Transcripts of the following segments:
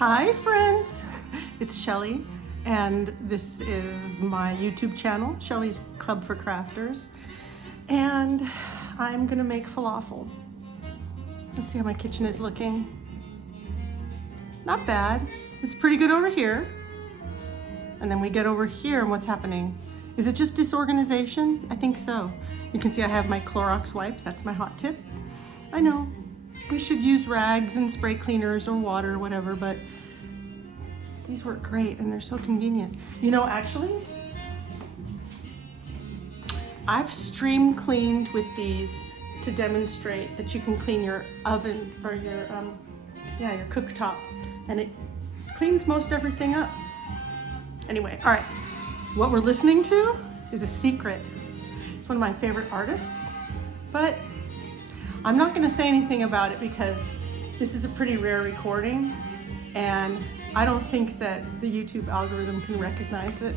Hi friends, it's Shelly and this is my YouTube channel, Shelly's Club for Crafters, and I'm gonna make falafel. Let's see how my kitchen is looking. Not bad. It's pretty good over here. And then we get over here and what's happening? Is it just disorganization? I think so. You can see I have my Clorox wipes, that's my hot tip. I know, we should use rags and spray cleaners or water or whatever, but these work great and they're so convenient. You know, actually, I've stream cleaned with these to demonstrate that you can clean your oven or your cooktop, and it cleans most everything up. Anyway, all right, what we're listening to is a secret. It's one of my favorite artists, but I'm not gonna say anything about it because this is a pretty rare recording and I don't think that the YouTube algorithm can recognize it.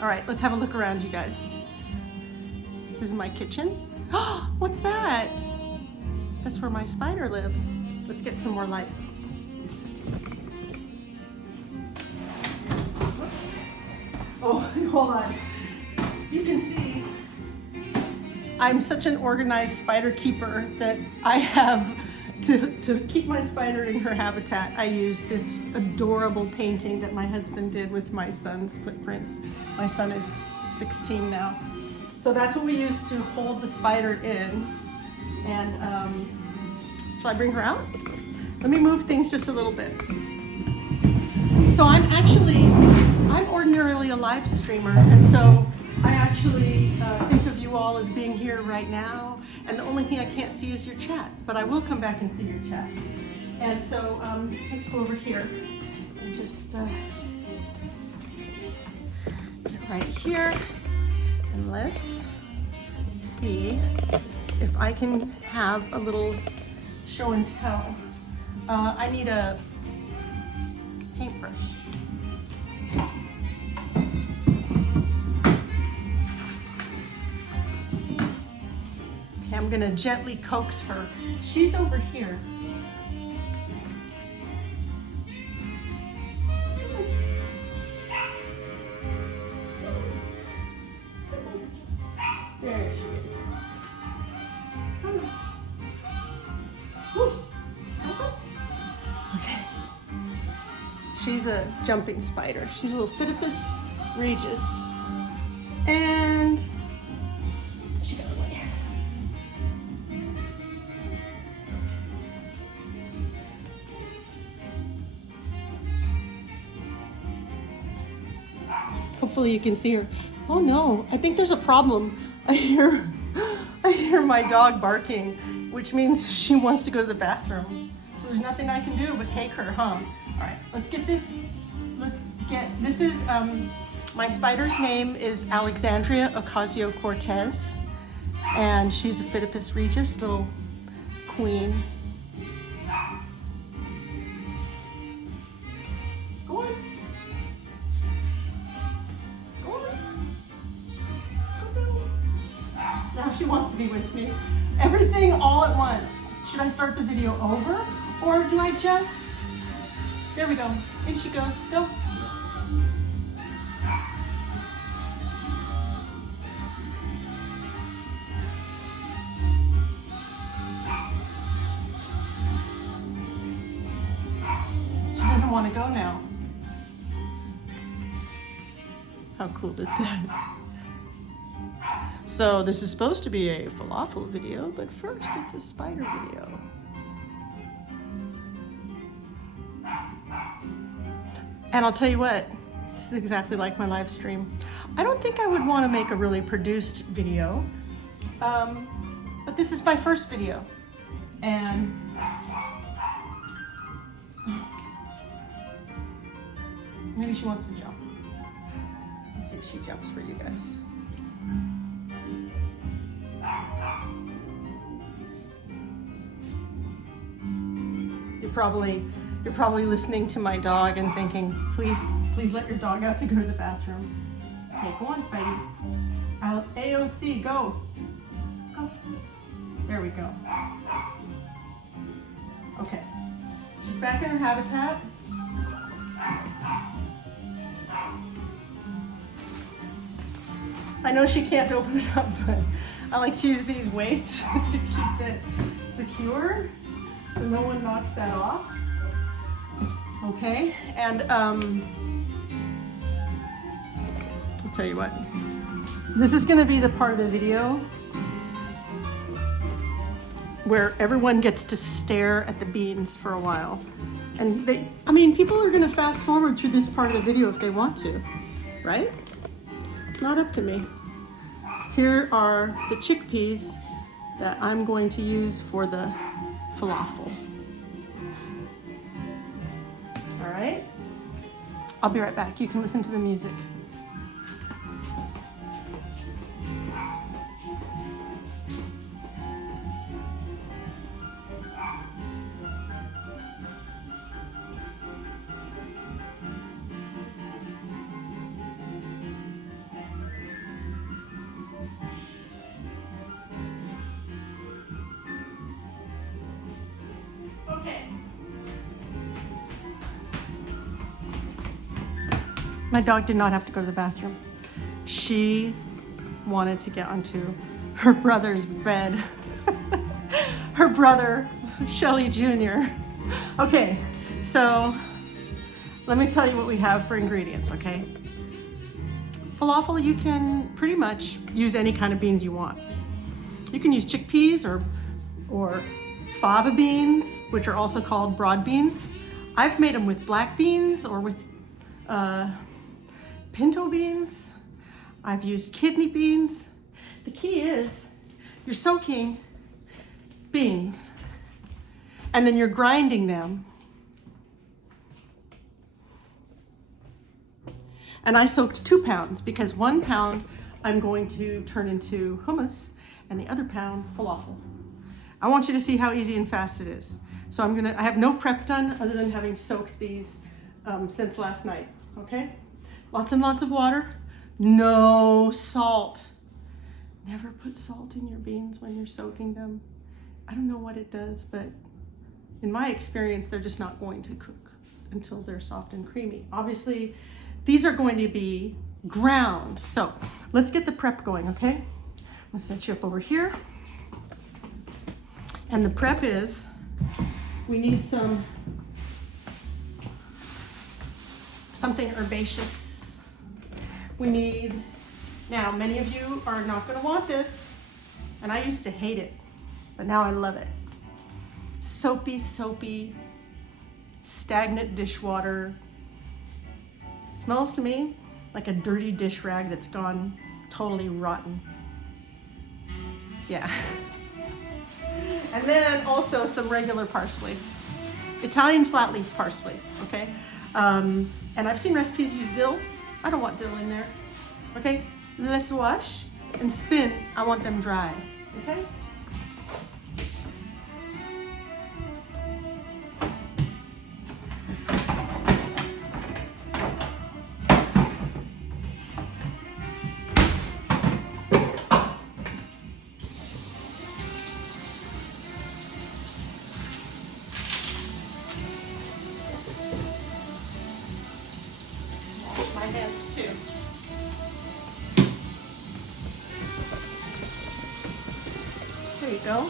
All right, let's have a look around, you guys. This is my kitchen. Oh, what's that? That's where my spider lives. Let's get some more light. Whoops. Oh, hold on. You can see I'm such an organized spider keeper that I have, to keep my spider in her habitat, I use this adorable painting that my husband did with my son's footprints. My son is 16 now. So that's what we use to hold the spider in. And shall I bring her out? Let me move things just a little bit. So I'm ordinarily a live streamer, and so I actually think of you all as being here right now, and the only thing I can't see is your chat, but I will come back and see your chat. And so let's go over here and just get right here, and let's see if I can have a little show and tell. I need a paintbrush. I'm gonna gently coax her. She's over here. There she is. Okay. She's a jumping spider. She's a little Phidippus regis. And she got away. Hopefully you can see her. Oh no, I think there's a problem. I hear my dog barking, which means she wants to go to the bathroom. So there's nothing I can do but take her, huh? All right, let's get this. This is, my spider's name is Alexandria Ocasio-Cortez, and she's a Phidippus regis, little queen. Go on. Now she wants to be with me. Everything all at once. Should I start the video over? Or do I just... There we go. In she goes. Go. She doesn't want to go now. How cool is that? So this is supposed to be a falafel video, but first it's a spider video. And I'll tell you what, this is exactly like my live stream. I don't think I would want to make a really produced video, but this is my first video. And maybe she wants to jump. Let's see if she jumps for you guys. You're probably listening to my dog and thinking, please let your dog out to go to the bathroom. Okay, go on, Spidey. AOC, go. Go. There we go. Okay. She's back in her habitat. I know she can't open it up, but I like to use these weights to keep it secure so no one knocks that off. Okay, and I'll tell you what. This is going to be the part of the video where everyone gets to stare at the beans for a while. And people are going to fast forward through this part of the video if they want to, right? It's not up to me. Here are the chickpeas that I'm going to use for the falafel. All right? I'll be right back. You can listen to the music. My dog did not have to go to the bathroom. She wanted to get onto her brother's bed. Her brother, Shelly Jr. Okay, so let me tell you what we have for ingredients, okay? Falafel, you can pretty much use any kind of beans you want. You can use chickpeas or fava beans, which are also called broad beans. I've made them with black beans or with pinto beans. I've used kidney beans. The key is you're soaking beans and then you're grinding them. And I soaked 2 pounds because 1 pound I'm going to turn into hummus and the other pound falafel. I want you to see how easy and fast it is. So I have no prep done other than having soaked these since last night, okay? Lots and lots of water, no salt. Never put salt in your beans when you're soaking them. I don't know what it does, but in my experience, they're just not going to cook until they're soft and creamy. Obviously, these are going to be ground. So let's get the prep going, okay? I'm gonna set you up over here. And the prep is, we need something herbaceous. We need, now many of you are not gonna want this, and I used to hate it, but now I love it. Soapy, stagnant dishwater. Smells to me like a dirty dish rag that's gone totally rotten. Yeah. And then also some regular parsley. Italian flat leaf parsley, okay? And I've seen recipes use dill. I don't want dill in there, okay? Let's wash and spin. I want them dry, okay? My hands too. There you go.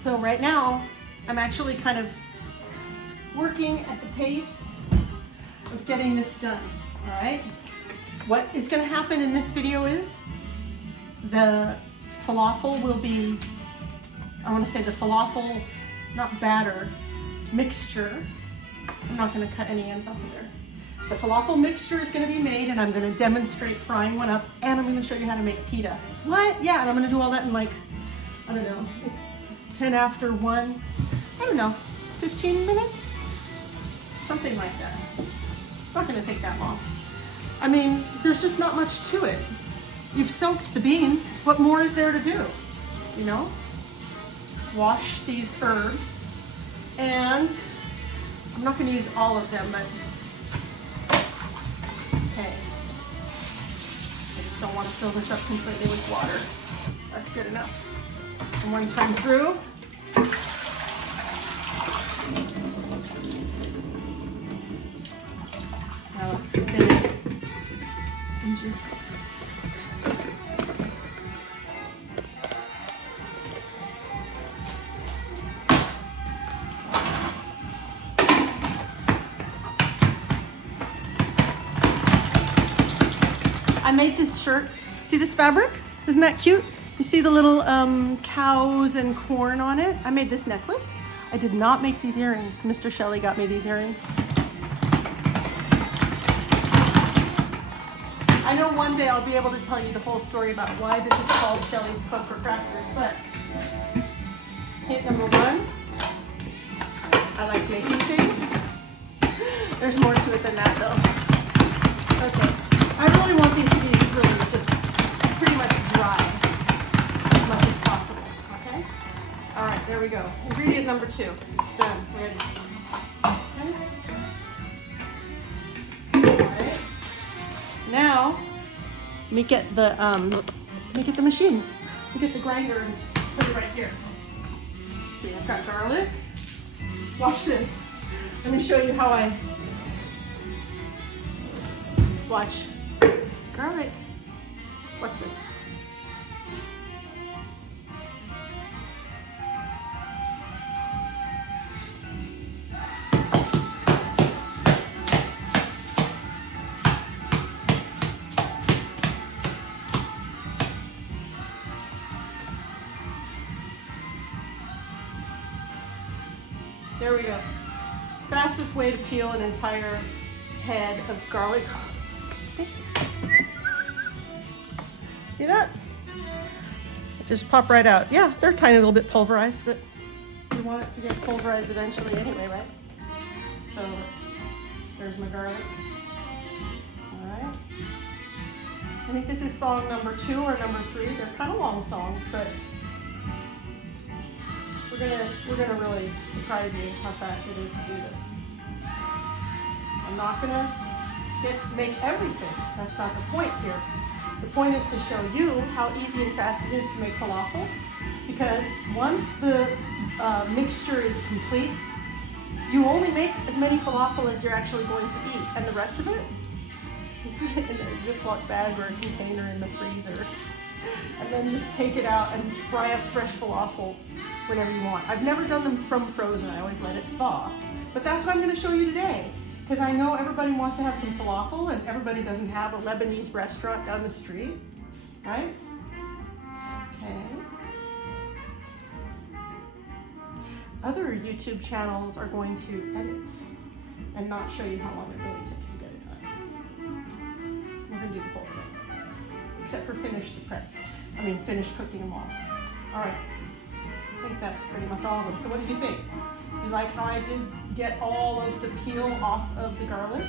So right now, I'm actually kind of working at the pace of getting this done, all right? What is gonna happen in this video is the falafel will be, I wanna say the falafel, not batter, mixture. I'm not gonna cut any ends off of there. The falafel mixture is gonna be made and I'm gonna demonstrate frying one up and I'm gonna show you how to make pita. What? Yeah, and I'm gonna do all that in like, I don't know, it's 10 after 1, I don't know, 15 minutes? Something like that. It's not gonna take that long. I mean, there's just not much to it. You've soaked the beans. What more is there to do? You know? Wash these herbs. And I'm not going to use all of them, but don't want to fill this up completely with water. That's good enough. And once I'm through, now let's spin it and just I made this shirt. See this fabric? Isn't that cute? You see the little cows and corn on it? I made this necklace. I did not make these earrings. Mr. Shelley got me these earrings. I know one day I'll be able to tell you the whole story about why this is called Shelley's Club for Crafters, but hint number one, I like making things. There's more to it than that though. Okay. I really want these to be really just pretty much dry as much as possible, okay? All right, there we go. Ingredient number 2, it's done, ready. Okay. All right. Now, let me get the machine. Let me get the grinder and put it right here. See, I've got garlic. Watch this. Let me show you how I watch. Garlic. Watch this. There we go. Fastest way to peel an entire head of garlic. See? See that? Just pop right out. Yeah, they're a tiny little bit pulverized, but you want it to get pulverized eventually anyway, right? So there's my garlic. All right. I think this is song number 2 or number 3. They're kind of long songs, but we're gonna really surprise you how fast it is to do this. I'm not gonna make everything. That's not the point here. The point is to show you how easy and fast it is to make falafel, because once the mixture is complete, you only make as many falafel as you're actually going to eat, and the rest of it, you put it in a Ziploc bag or a container in the freezer, and then just take it out and fry up fresh falafel whenever you want. I've never done them from frozen, I always let it thaw, but that's what I'm going to show you today. Because I know everybody wants to have some falafel and everybody doesn't have a Lebanese restaurant down the street, right? Okay. Other YouTube channels are going to edit and not show you how long it really takes to get it done. We're going to do the whole thing, except for finish cooking them all. All right, I think that's pretty much all of them. So what did you think? You like how I did get all of the peel off of the garlic?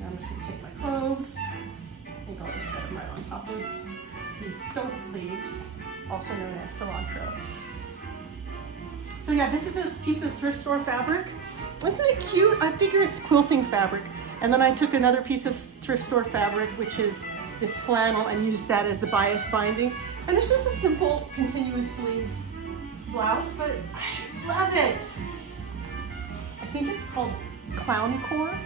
Now I'm just going to take my cloves. I think I'll just set them right on top of these soap leaves, also known as cilantro. So yeah, this is a piece of thrift store fabric. Isn't it cute? I figure it's quilting fabric. And then I took another piece of thrift store fabric, which is this flannel, and used that as the bias binding. And it's just a simple continuous sleeve blouse, but I love it. I think it's called clown core.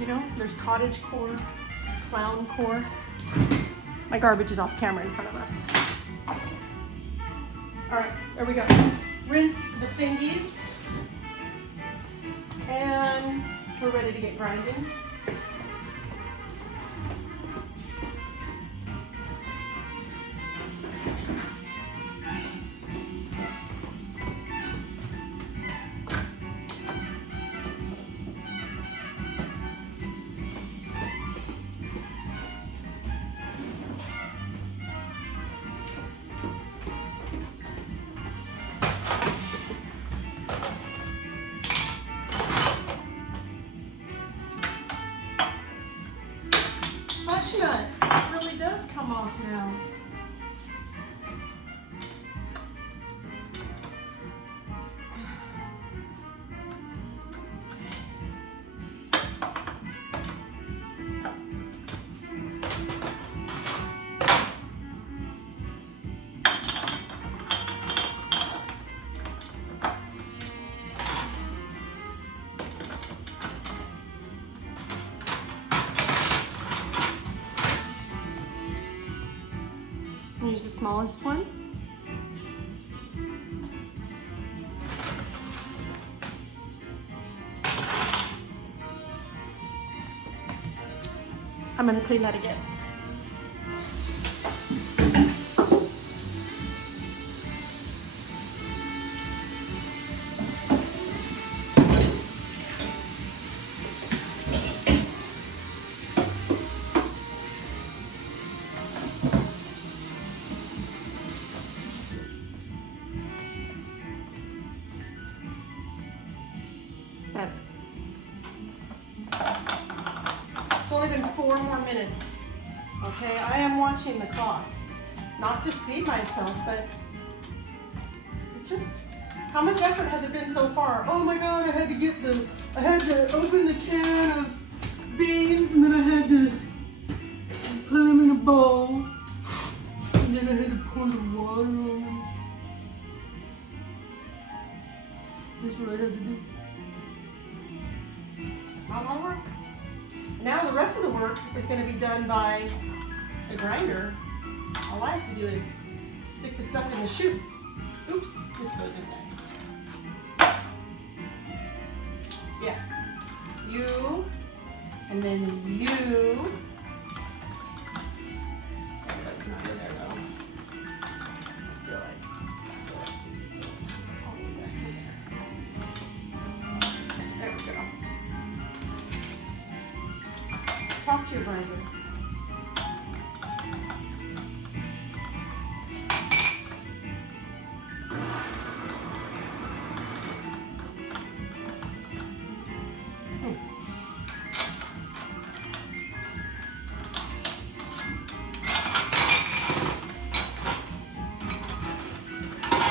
You know, there's cottage core, clown core. My garbage is off camera in front of us. All right, there we go. Rinse the fingies, and we're ready to get grinding. Nuts. It really does come off now. use the smallest one. I'm going to clean that again. Better. It's only been 4 more minutes. Okay, I am watching the clock. Not to speed myself, but it's just, how much effort has it been so far? Oh my God, I had to open the can of beans, and then I had to put them in a bowl, and then I had to pour the water on them. That's what I had to do. It's not a lot of work. Now the rest of the work is going to be done by a grinder. All I have to do is stick the stuff in the chute. Oops, this goes in next. Yeah. You, and then you. That's not in there though. I feel like this is all the way back in there. There we go. Talk to your grinder.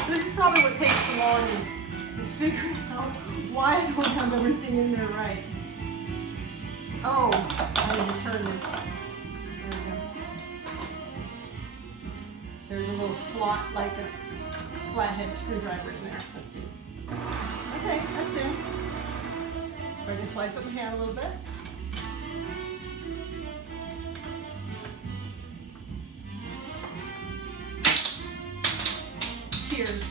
This is probably what takes the longest, is figuring out why I don't have everything in there right. Oh, I need to turn this. There we go. There's a little slot like a flathead screwdriver in there. Let's see. Okay, that's in. So I can slice up the pan a little bit. Tears.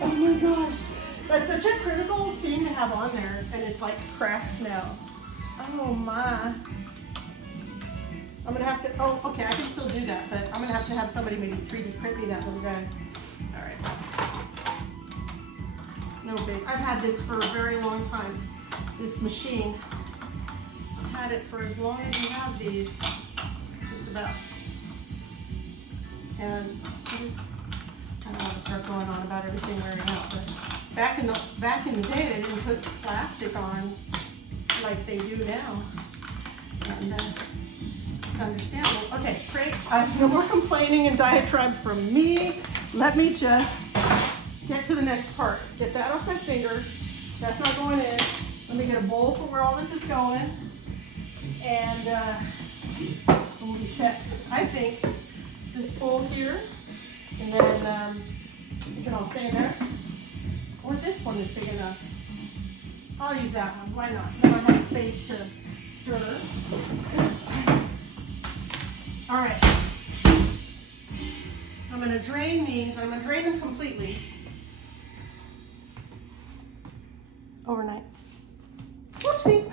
Oh my gosh. That's such a critical thing to have on there, and it's like cracked now. Oh my. I'm gonna have to, oh, okay, I can still do that, but I'm gonna have to have somebody maybe 3D print me that little guy. All right. No big, I've had this for a very long time, this machine. I've had it for as long as you have these, just about. And I don't want to start going on about everything wearing out, but back in the day, they didn't put plastic on like they do now, and it's understandable. Okay, great. No more complaining and diatribe from me. Let me just get to the next part. Get that off my finger. That's not going in. Let me get a bowl for where all this is going, and we'll be set. I think this bowl here, and then you can all stay in there. Or this one is big enough. I'll use that one. Why not? Then I have space to stir. All right. I'm going to drain these. I'm going to drain them completely. Overnight. Whoopsie.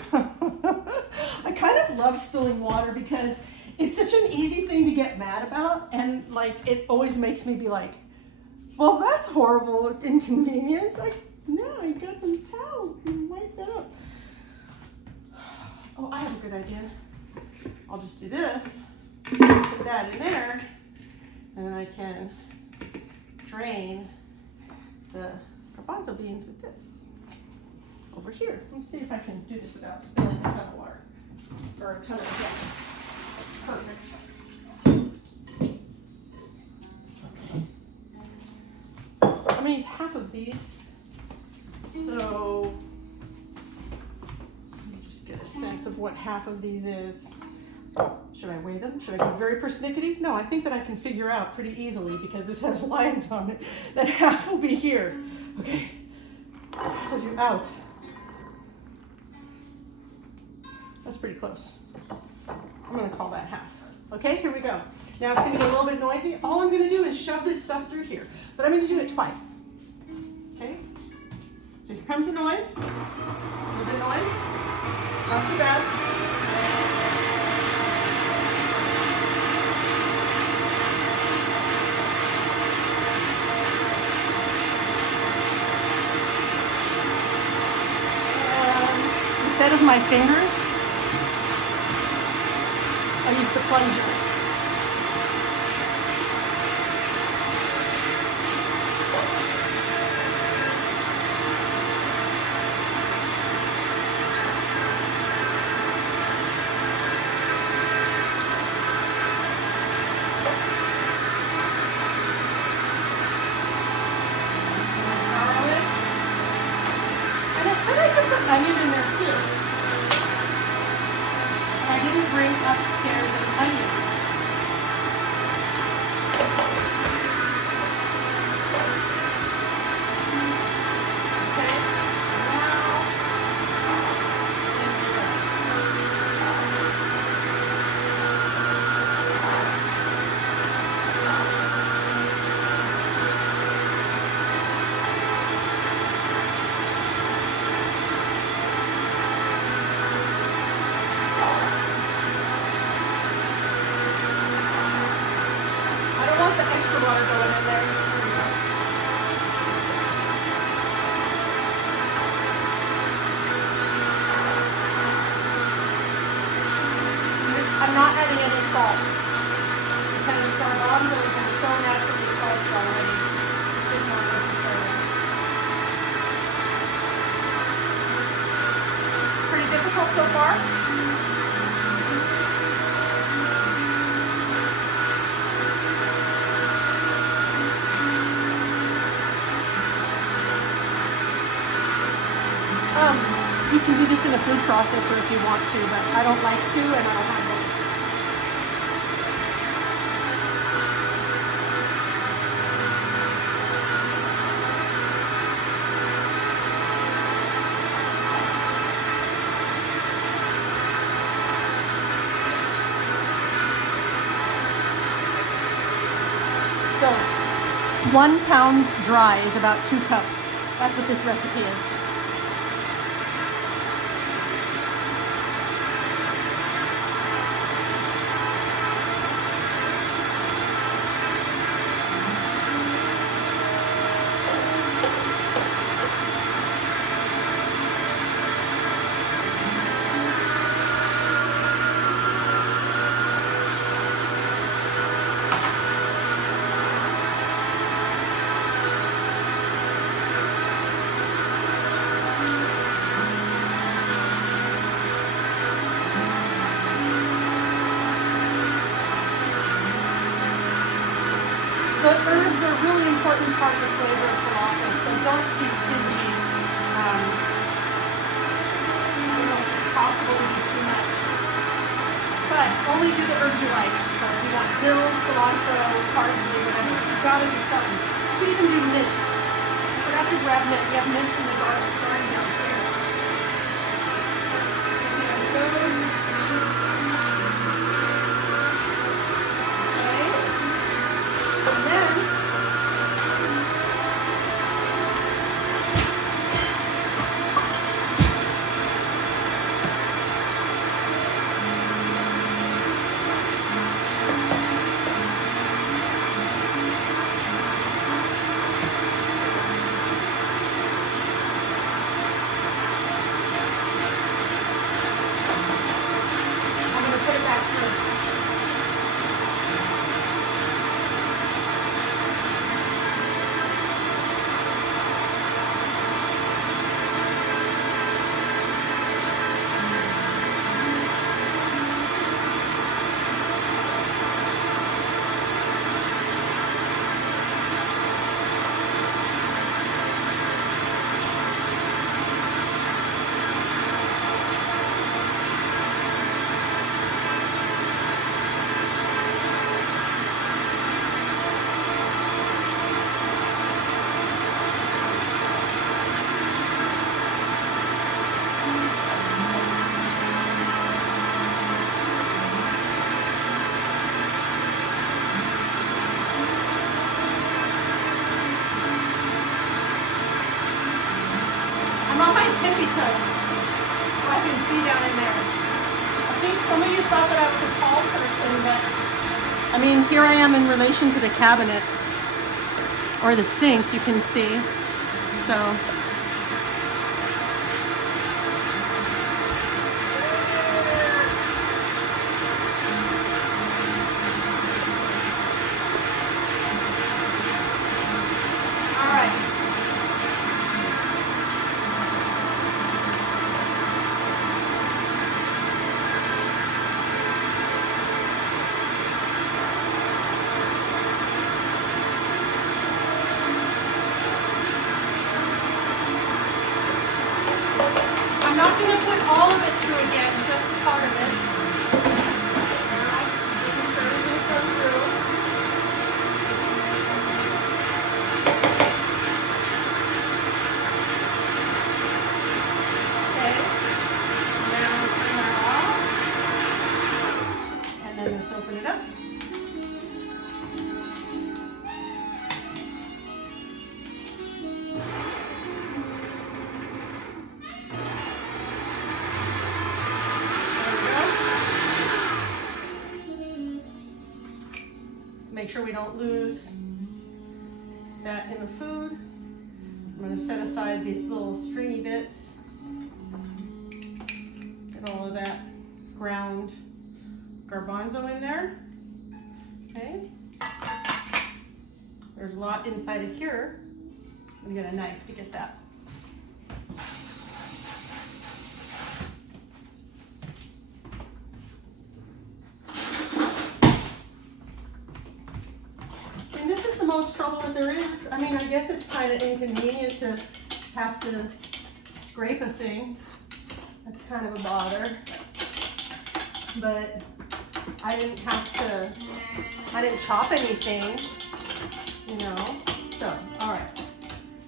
I kind of love spilling water because it's such an easy thing to get mad about, and like it always makes me be like, well, that's horrible inconvenience. Like, no, I got some towels and wipe that up. Oh, I have a good idea. I'll just do this, put that in there, and then I can drain the garbanzo beans with this over here. Let's see if I can do this without spilling a ton of water, or a ton of, yeah, perfect. I'm gonna use half of these, so let me just get a sense of what half of these is. Should I weigh them? Should I be very persnickety? No, I think that I can figure out pretty easily because this has lines on it that half will be here. Okay, half of you out. That's pretty close. I'm gonna call that half. Okay, here we go. Now it's going to get a little bit noisy. All I'm going to do is shove this stuff through here, but I'm going to do it twice. Okay? So here comes the noise. A little bit of noise. Not too bad. Instead of my fingers, I use the plunger. Onion in there too. I didn't bring upstairs an onion. Okay, now the extra water going in there. I'm not adding any salt because garbanzos are so naturally salty already. It's just not necessary. It's pretty difficult so far. You can do this in a food processor if you want to, but I don't like to, and I don't have one. So, 1 pound dry is about 2 cups. That's what this recipe is. The herbs are a really important part of the flavor of falafel, so don't be stingy. It's possible to do too much. But only do the herbs you like. So if you want dill, cilantro, parsley, whatever, you've got to do something. You could even do mint. I forgot to grab mint. We have mint in the garden downstairs. See how this goes. thought that I was a tall person, but I mean, here I am in relation to the cabinets or the sink, you can see. So all right. I'm not going to put all of it through again, just part of it. Now, making sure everything's going through. Okay. Now turn that off. And then let's open it up. Make sure we don't lose that in the food. I'm going to set aside these little stringy bits. Get all of that ground garbanzo in there. Okay. There's a lot inside of here. I'm going to get a knife to get that. Most trouble that there is. I mean, I guess it's kind of inconvenient to have to scrape a thing. That's kind of a bother. But I didn't chop anything, you know. So, all right.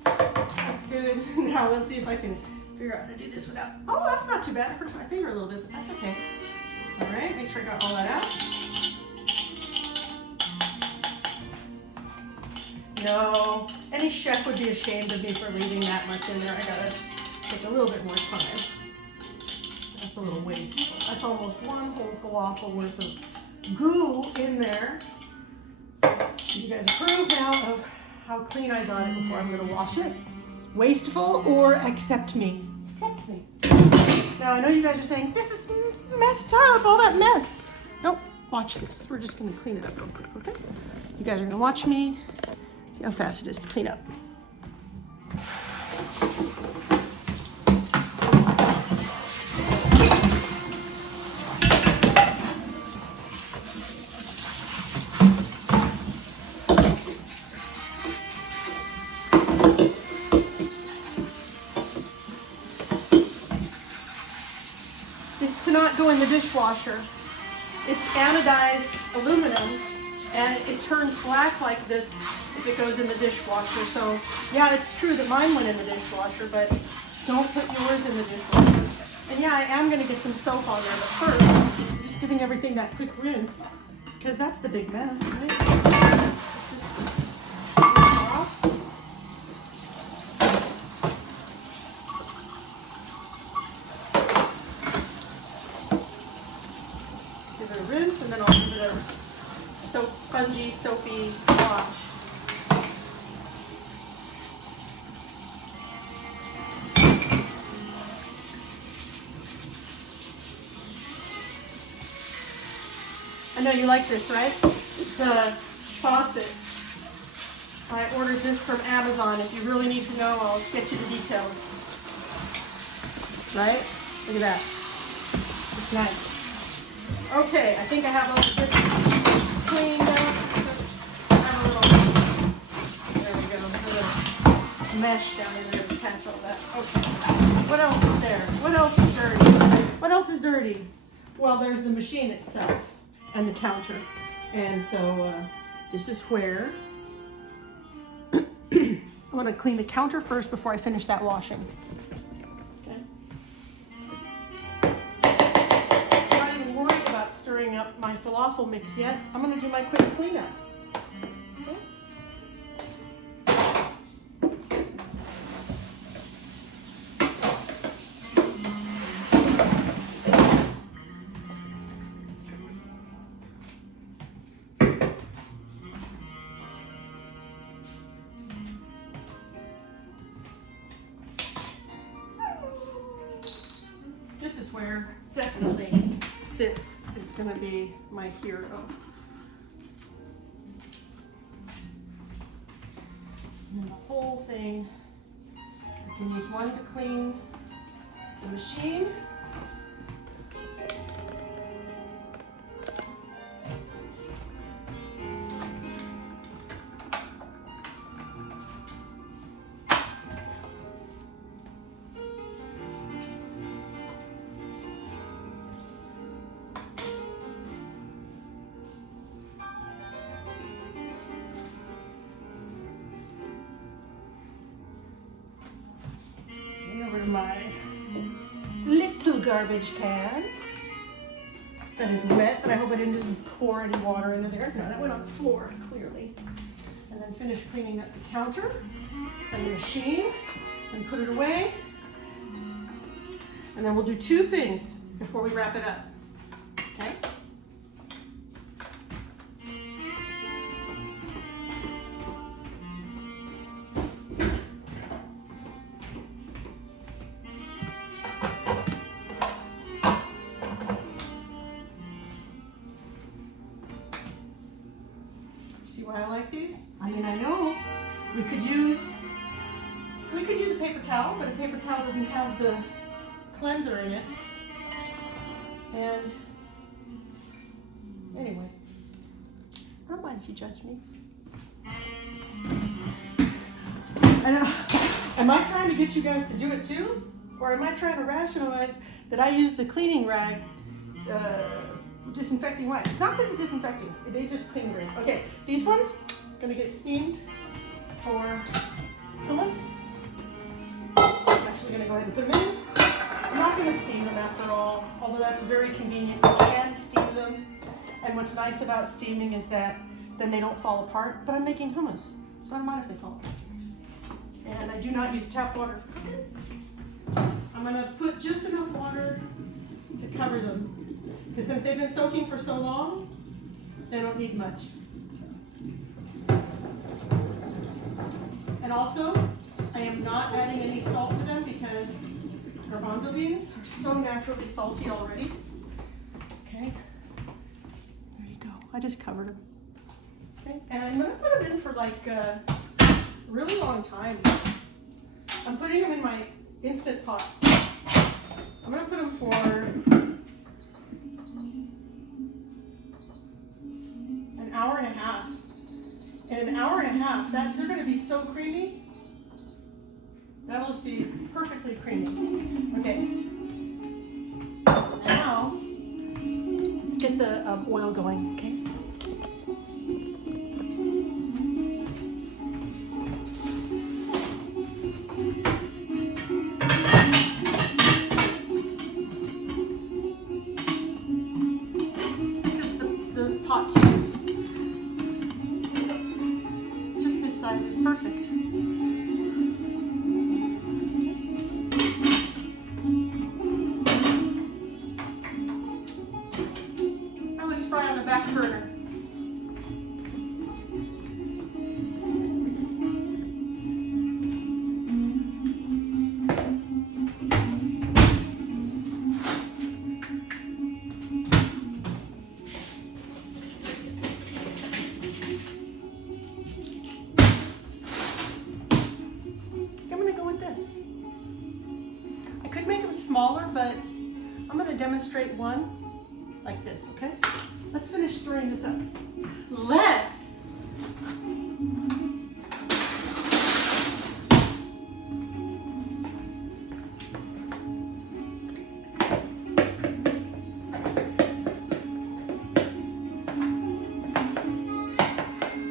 That's good. Now let's see if I can figure out how to do this without, oh, that's not too bad. It hurts my finger a little bit, but that's okay. All right, make sure I got all that out. No, any chef would be ashamed of me for leaving that much in there. I gotta take a little bit more time. That's a little wasteful. That's almost one whole falafel worth of goo in there. You guys approve now of how clean I got it before I'm gonna wash it. Wasteful or accept me? Accept me. Now I know you guys are saying, this is messed up, all that mess. Nope, watch this. We're just gonna clean it up real quick, okay? You guys are gonna watch me. See how fast it is to clean up. This cannot go in the dishwasher. It's anodized aluminum and it turns black like this if it goes in the dishwasher. So yeah, it's true that mine went in the dishwasher, but don't put yours in the dishwasher. And yeah, I am gonna get some soap on there, but first, I'm just giving everything that quick rinse because that's the big mess, right? Let's just rinse it off. Give it a rinse and then I'll give it a spongy, soapy wash. I know you like this, right? It's a faucet. I ordered this from Amazon. If you really need to know, I'll get you the details. Right? Look at that. It's nice. Okay, I think I have all this cleaned up. I have a little, there we go, a little mesh down in there to catch all that. Okay. What else is there? What else is dirty? What else is dirty? Well, there's the machine itself and the counter. And so this is where I want to clean the counter first before I finish that washing. Okay. I'm not even worried about stirring up my falafel mix yet. I'm going to do my quick cleanup. Okay. this is gonna be my hero. And the whole thing, I can use one to clean the machine. Over to my little garbage can that is wet, and I hope I didn't just pour any water into there. No, that went on the floor, clearly. And then finish cleaning up the counter and the machine and put it away. And then we'll do two things before we wrap it up, okay? See why I like these? I mean, I know we could use a paper towel, but a paper towel doesn't have the cleanser in it. And anyway, I don't mind if you judge me. I know. Am I trying to get you guys to do it too? Or am I trying to rationalize that I use the cleaning rag disinfecting wipes? It's not because it's disinfecting, they just clean great. Okay, these ones are gonna get steamed for hummus. I'm actually gonna go ahead and put them in. I'm not gonna steam them after all, although that's very convenient. You can steam them. And what's nice about steaming is that then they don't fall apart, but I'm making hummus, so I don't mind if they fall apart. And I do not use tap water for cooking. I'm gonna put just enough water to cover them. Because since they've been soaking for so long, they don't need much. And also, I am not adding any salt to them because garbanzo beans are so naturally salty already. Okay, there you go. I just covered them. Okay, and I'm gonna put them in for like a really long time. I'm putting them in my Instant Pot. I'm gonna put them for an hour and a half. In an hour and a half, they're going to be so creamy. That'll just be perfectly creamy. Okay. Now, let's get the oil going, okay? Is perfect. I always fry on the back burner. Smaller, but I'm going to demonstrate one like this, okay? Let's finish stirring this up. Let's!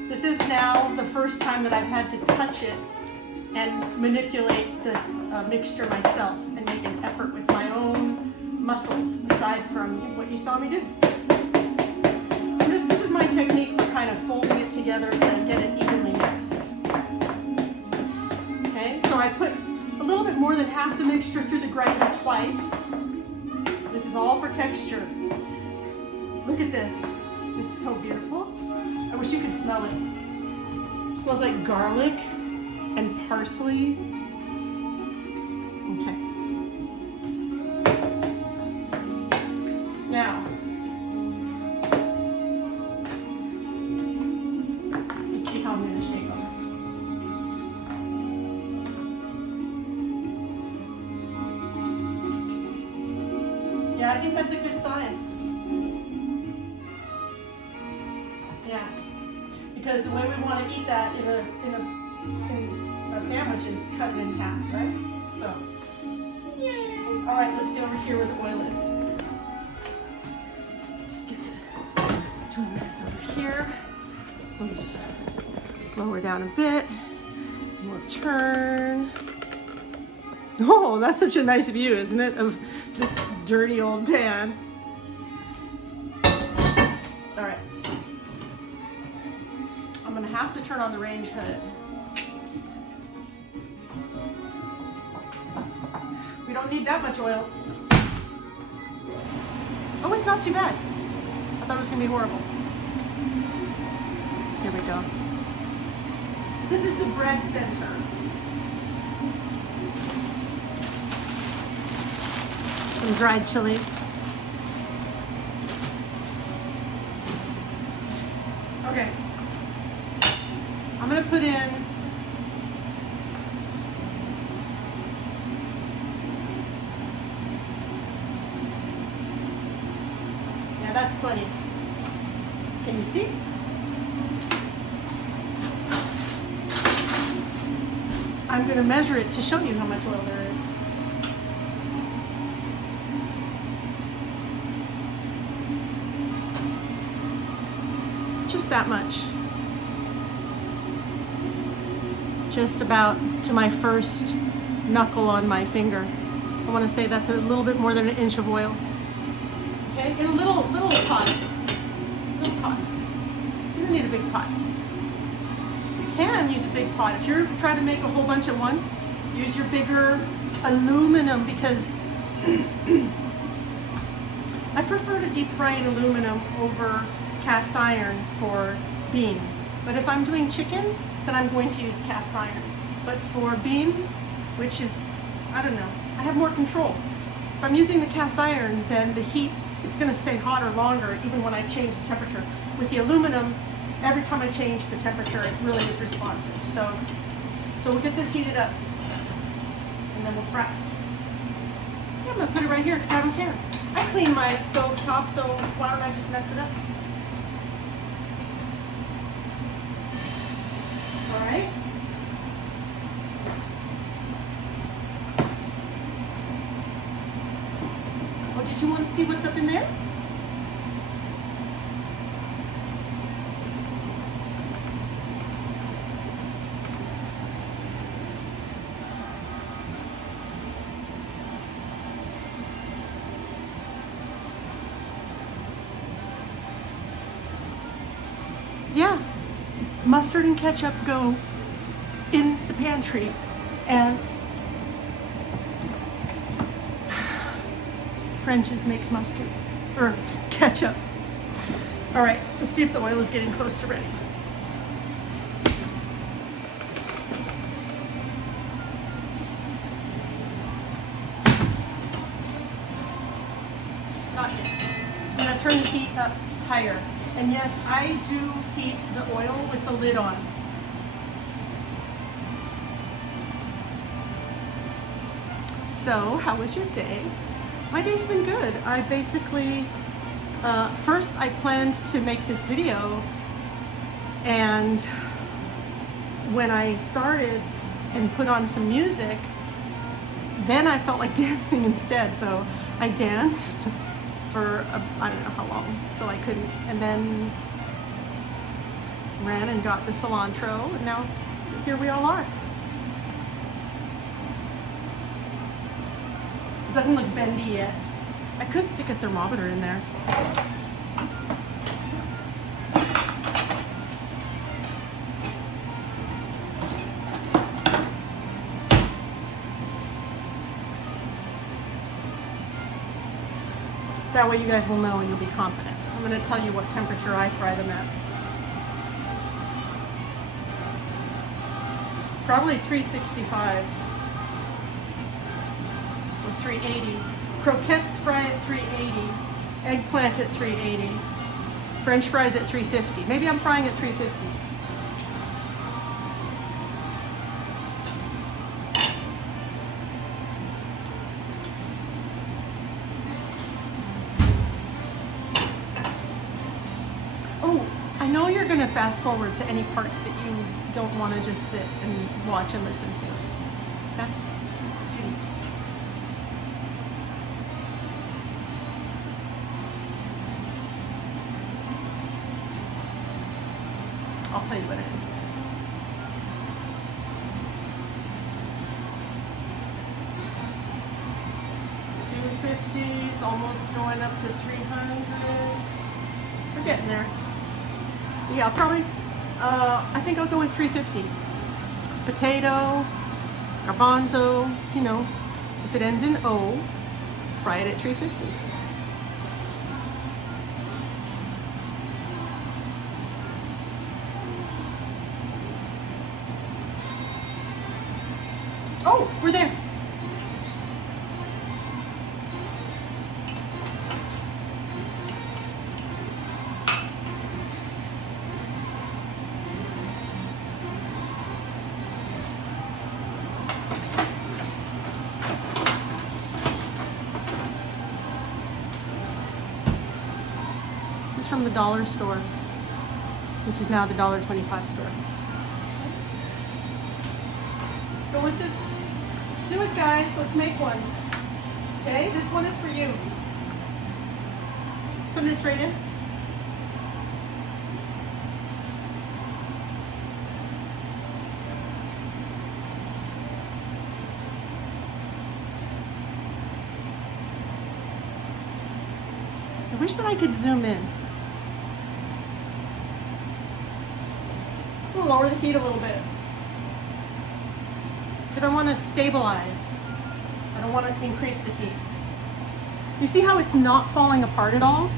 This is now the first time that I've had to touch it and manipulate the mixture myself and make an effort with my own muscles aside from what you saw me do. This is my technique for kind of folding it together to get it evenly mixed. Okay, so I put a little bit more than half the mixture through the grinder twice. This is all for texture. Look at this. It's so beautiful. I wish you could smell it. It smells like garlic and parsley. Okay. Now, Yeah. Because the way we want to eat that in a sandwich is cut it in half, right? So, yay! All right, let's get over here where the oil is. Let's get to doing this over here. We'll just lower down a bit. And we'll turn. Oh, that's such a nice view, isn't it, of this dirty old pan? All right. I'm gonna have to turn on the range hood. We don't need that much oil. Oh, it's not too bad. I thought it was gonna be horrible. Here we go. This is the bread center. Some dried chilies. Okay. I'm gonna put in that's plenty. Can you see? I'm going to measure it to show you how much oil there is. Just that much. Just about to my first knuckle on my finger. I want to say that's a little bit more than an inch of oil. Okay, in a little pot. Little pot. You don't need a big pot. You can use a big pot. If you're trying to make a whole bunch at once, use your bigger aluminum, because I prefer to deep fry in aluminum over cast iron for beans. But if I'm doing chicken, then I'm going to use cast iron. But for beans, which is, I don't know, I have more control. If I'm using the cast iron, then the heat, it's going to stay hotter longer even when I change the temperature. With the aluminum, every time I change the temperature, it really is responsive. So we'll get this heated up, and then we'll fry. Yeah, I'm going to put it right here because I don't care. I clean my stove top, so why don't I just mess it up? All right. Oh, did you want to see what's up in there? Yeah, mustard and ketchup go in the pantry, and French's makes mustard, or ketchup. All right, let's see if the oil is getting close to ready. Not yet. I'm gonna turn the heat up higher. And yes, I do heat the oil with the lid on. So, how was your day? My day's been good. I basically, first I planned to make this video, and when I started and put on some music, then I felt like dancing instead. So I danced for I don't know how long, till I couldn't, and then ran and got the cilantro, and now here we all are. It doesn't look bendy yet. I could stick a thermometer in there. That way you guys will know and you'll be confident. I'm going to tell you what temperature I fry them at. Probably 365 or 380. Croquettes fry at 380. Eggplant at 380. French fries at 350. Maybe I'm frying at 350. I know you're gonna fast forward to any parts that you don't want to just sit and watch and listen to. That's the beauty. I'll tell you what it is. $250, it's almost going up to $300. We're getting there. Yeah, probably, I think I'll go with $350. Potato, garbanzo, you know, if it ends in O, fry it at $350. Oh, we're there. This is from the dollar store, which is now the $1.25 store. Let's go with this. Let's do it, guys. Let's make one. Okay, this one is for you. Putting it straight in. I wish that I could zoom in. I'm gonna lower the heat a little bit because I want to stabilize. I don't want to increase the heat. You see how it's not falling apart at all?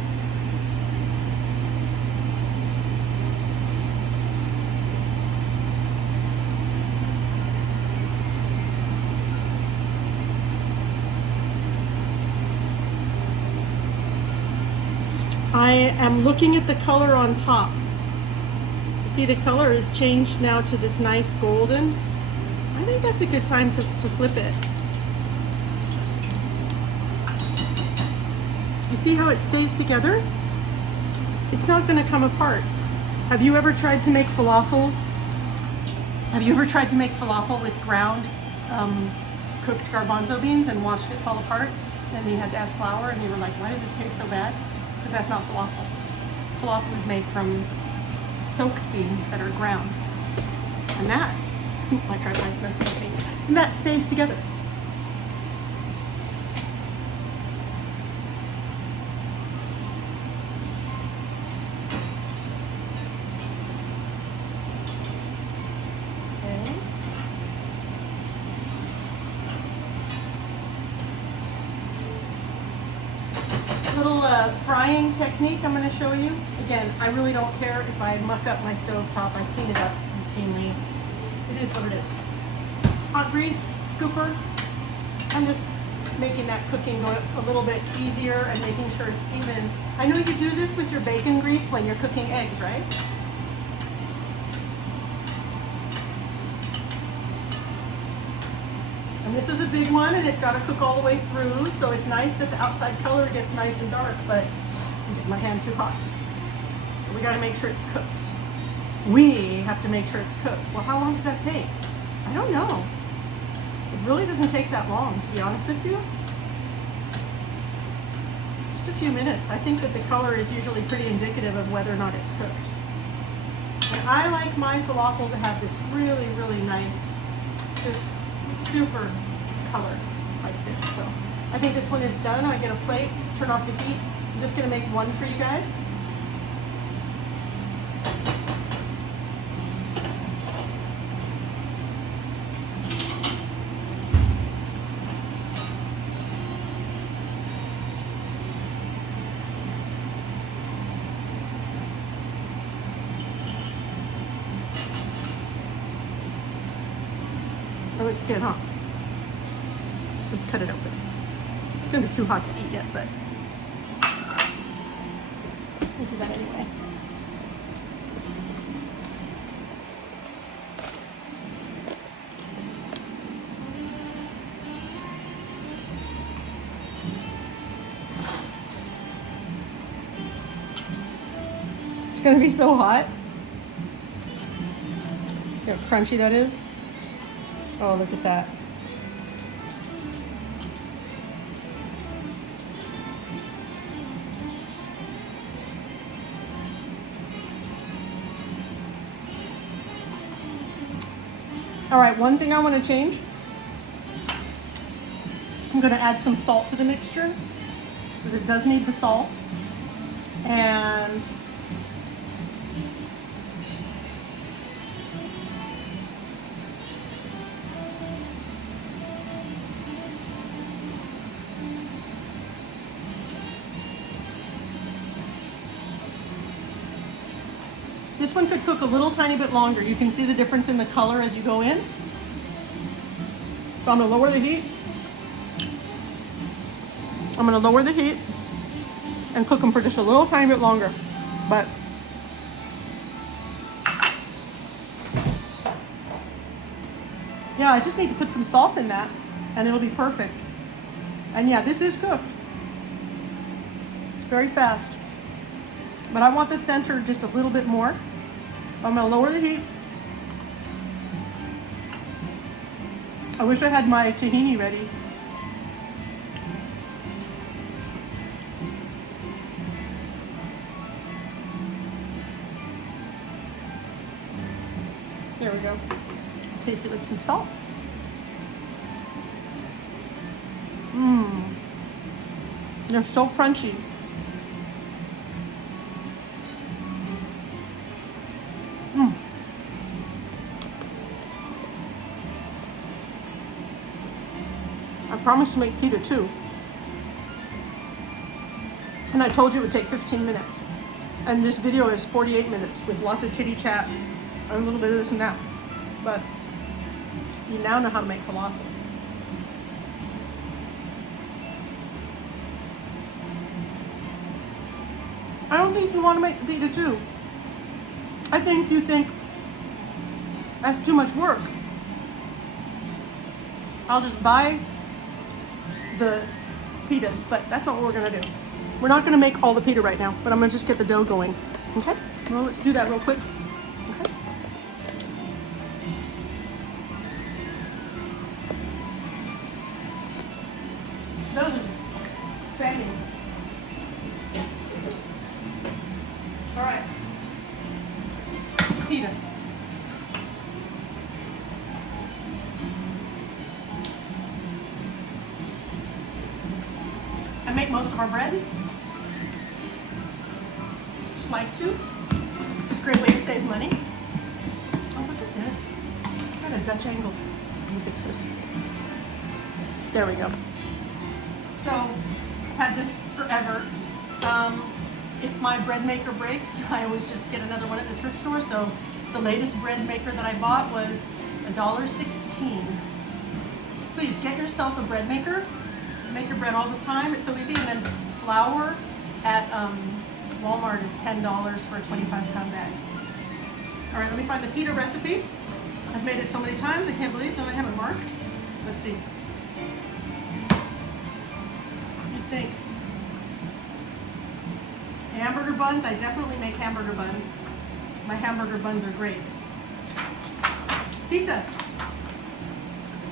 I am looking at the color on top. You see the color is changed now to this nice golden. I think that's a good time to flip it. You see how it stays together? It's not going to come apart. Have you ever tried to make falafel? Have you ever tried to make falafel with ground cooked garbanzo beans and watched it fall apart? And you had to add flour and you were like, why does this taste so bad? Because that's not falafel. Falafel is made from soaked beans that are ground. And that, my tripods messing with me, and that stays together. Okay. Little frying technique I'm going to show you. Again, I really don't care if I muck up my stove top. I clean it up routinely. It is what it is. Hot grease, scooper. I'm just making that cooking go a little bit easier and making sure it's even. I know you do this with your bacon grease when you're cooking eggs, right? And this is a big one and it's got to cook all the way through, so it's nice that the outside color gets nice and dark, but I'm getting my hand too hot. But we got to make sure it's cooked. We have to make sure it's cooked. Well, how long does that take? I don't know. It really doesn't take that long, to be honest with you. Just a few minutes. I think that the color is usually pretty indicative of whether or not it's cooked. And I like my falafel to have this really, really nice, just super color like this. So I think this one is done. I get a plate, turn off the heat. I'm just going to make one for you guys. It looks good, huh? Let's cut it open. It's gonna be too hot to eat yet, but we'll do that anyway. It's gonna be so hot. Look how crunchy that is. Oh, look at that. All right, one thing I want to change. I'm going to add some salt to the mixture because it does need the salt. And this one could cook a little tiny bit longer. You can see the difference in the color as you go in. So I'm going to lower the heat. I'm going to lower the heat and cook them for just a little tiny bit longer. But yeah, I just need to put some salt in that and it'll be perfect. And yeah, this is cooked. It's very fast. But I want the center just a little bit more. I'm going to lower the heat. I wish I had my tahini ready. There we go. Taste it with some salt. Mmm. They're so crunchy. Mmm. I promised to make pita too. And I told you it would take 15 minutes. And this video is 48 minutes with lots of chitty chat and a little bit of this and that. But you now know how to make falafel. I don't think you want to make pita too. I think you think that's too much work. I'll just buy the pitas, but that's not what we're gonna do. We're not gonna make all the pita right now, but I'm gonna just get the dough going. Okay? Well, let's do that real quick. Okay. Those are banging. All right. Pita. I make most of our bread. Just like to. It's a great way to save money. Oh, look at this. I got a Dutch angle. Let me fix this. There we go. So, I've had this forever. If my bread maker breaks, I always just get another one at the thrift store. So, the latest bread maker that I bought was $1.16. Please get yourself a bread maker. Make your bread all the time. It's so easy. And then flour at Walmart is $10 for a 25-pound bag. All right, let me find the pita recipe. I've made it so many times, I can't believe that I have it marked. Let's see. What do you think? Hamburger buns, I definitely make hamburger buns. My hamburger buns are great. Pizza.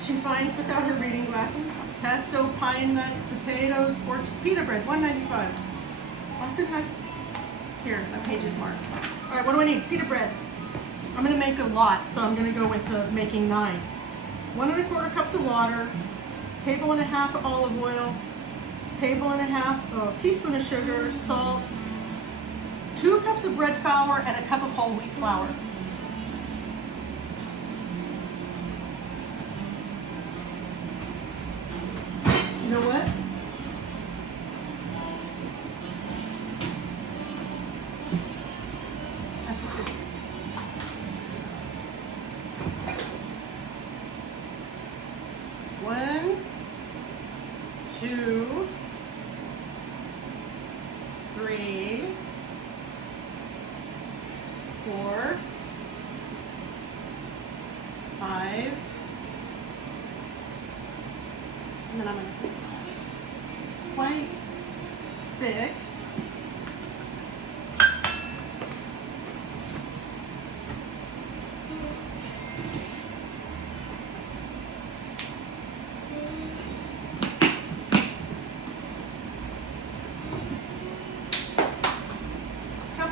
She finds without her reading glasses. Pesto, pine nuts, potatoes, pork, pita bread, $1.95. I could have, here, my page is marked. All right, what do I need? Pita bread. I'm gonna make a lot, so I'm gonna go with making 9. 1 1/4 cups of water, 1.5 tablespoons of olive oil, 1.5 teaspoon of sugar, salt, 2 cups of bread flour, and a cup of whole wheat flour. You know what? That's what this is. One, 2, 3, 4, 5, and then I'm going to put this. White, 6,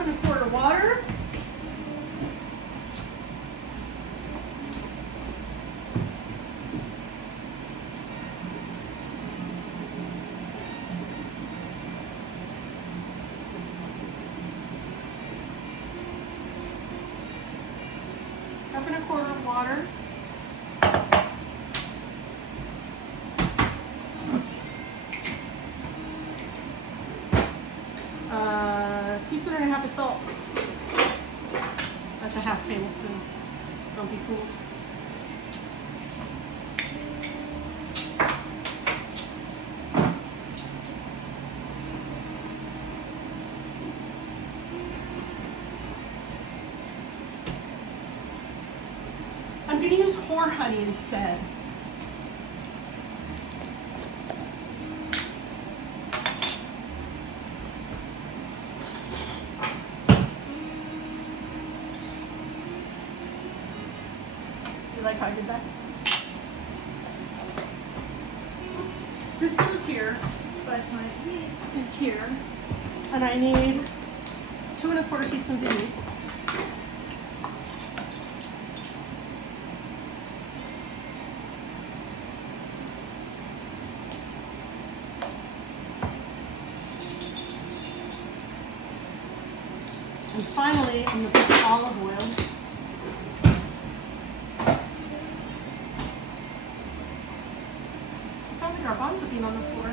1/4 water. Cup and 1/4 of water. Teaspoon and 1/2 of salt. That's a 1/2 tablespoon. Don't be fooled. I'm going to use whore honey instead. You like how I did that? Oops. This goes here, but my yeast is here. And I need 2 1/4 teaspoons of yeast. And finally, I'm going to put olive oil. I found the garbanzo bean on the floor.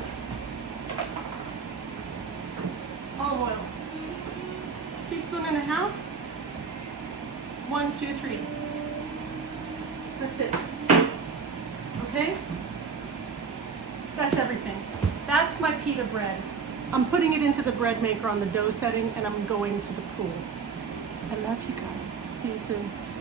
Olive oil. 1.5 teaspoons. 1, 2, 3. That's it. Okay? That's everything. That's my pita bread. I'm putting it into the bread maker on the dough setting, and I'm going to the pool. I love you guys. See you soon.